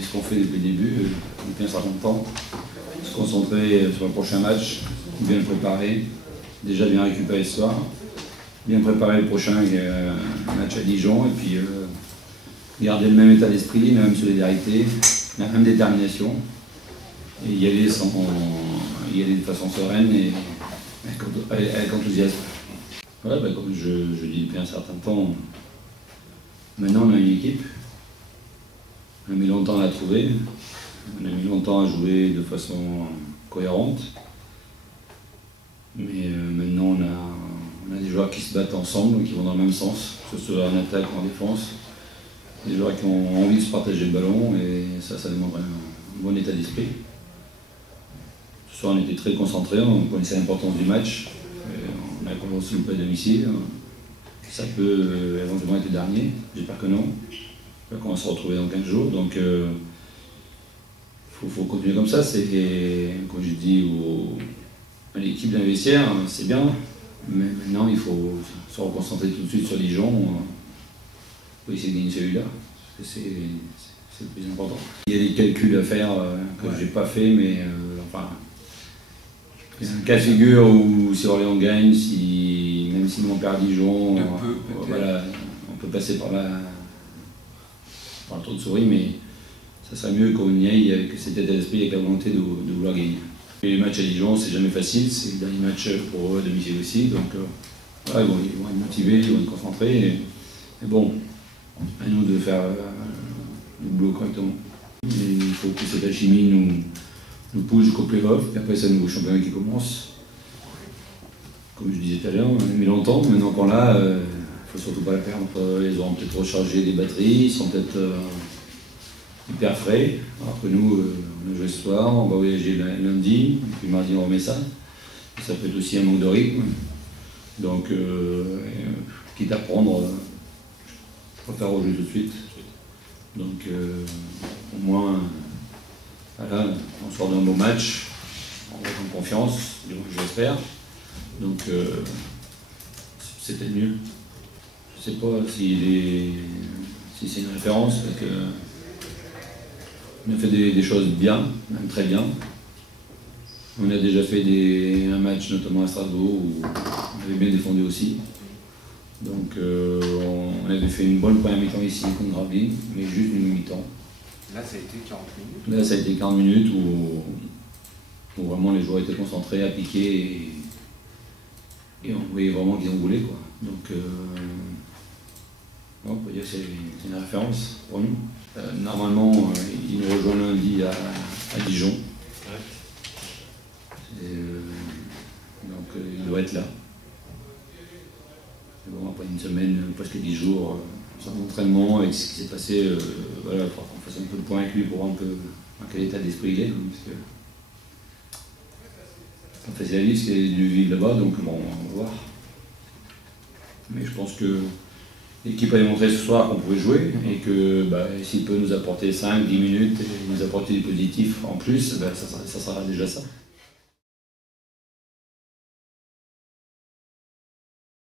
ce qu'on fait depuis le début, depuis un certain temps. Se concentrer sur le prochain match, bien le préparer, déjà bien récupérer ce soir, bien préparer le prochain match à Dijon, et puis garder le même état d'esprit, la même solidarité, la même détermination, et y aller de façon sereine et avec enthousiasme. Voilà, comme je dis depuis un certain temps, maintenant on a une équipe, on a mis longtemps à la trouver, on a mis longtemps à jouer de façon cohérente, mais maintenant on a des joueurs qui se battent ensemble, qui vont dans le même sens, que ce soit en attaque ou en défense, des joueurs qui ont envie de se partager le ballon, et ça demande un bon état d'esprit. Ce soir on était très concentrés, on connaissait l'importance du match, on a commencé le pas à domicile, ça peut éventuellement être le dernier, j'espère que non. On va se retrouver dans 15 jours, donc faut continuer comme ça. C'est comme je dis à l'équipe d'un vestiaire, c'est bien, mais maintenant il faut se reconcentrer tout de suite sur Dijon pour essayer de gagner celui-là, parce que c'est le plus important. Il y a des calculs à faire que je n'ai pas fait, mais enfin, il y a un cas de figure où si Orléans gagne, même si on perd Dijon, voilà, on peut passer par le tour de souris, mais ça serait mieux qu'on y aille avec cet état d'esprit, avec la volonté de vouloir gagner. Et les matchs à Dijon, c'est jamais facile, c'est le dernier match pour eux à domicile aussi, donc voilà, ils vont être motivés, ils vont être concentrés, et bon, à nous de faire le boulot correctement. Et il faut que cette alchimie nous pousse jusqu'au play-off, puis après c'est un nouveau championnat qui commence. Comme je disais tout à l'heure, on a mis longtemps, maintenant qu'on l'a, il ne faut surtout pas la perdre. Ils auront peut-être rechargé des batteries, ils sont peut-être hyper frais. Alors que nous, on a joué ce soir, on va voyager lundi, puis mardi on remet ça. Ça peut être aussi un manque de rythme. Donc, quitte à prendre, je préfère rejouer tout de suite. Donc, au moins, voilà, on sort d'un beau match, on va en confiance, je l'espère. Donc, c'était mieux. Je ne sais pas si c'est une référence, parce que on a fait des choses bien, même très bien. On a déjà fait un match, notamment à Strasbourg, où on avait bien défendu aussi. Donc, on avait fait une bonne première mi-temps ici contre Gravelines, mais juste une mi-temps. Là, ça a été 40 minutes. Là, ça a été 40 minutes où vraiment les joueurs étaient concentrés, appliqués, et on voyait vraiment qu'ils en voulaient, quoi. Donc, on peut dire que c'est une référence pour nous. Normalement, il nous rejoint lundi à Dijon. Donc, il doit être là. Bon, après une semaine, presque 10 jours, sans entraînement, avec ce qui s'est passé, voilà, il faudra qu'on fasse un peu le point avec lui pour voir un peu dans quel état d'esprit il est. Parce que c'est pas facile à vivre, c'est du vivre là-bas, donc bon, on va voir. Mais je pense que l'équipe a démontré ce soir qu'on pouvait jouer et que s'il peut nous apporter 5-10 minutes et nous apporter du positif en plus, ça sera déjà ça.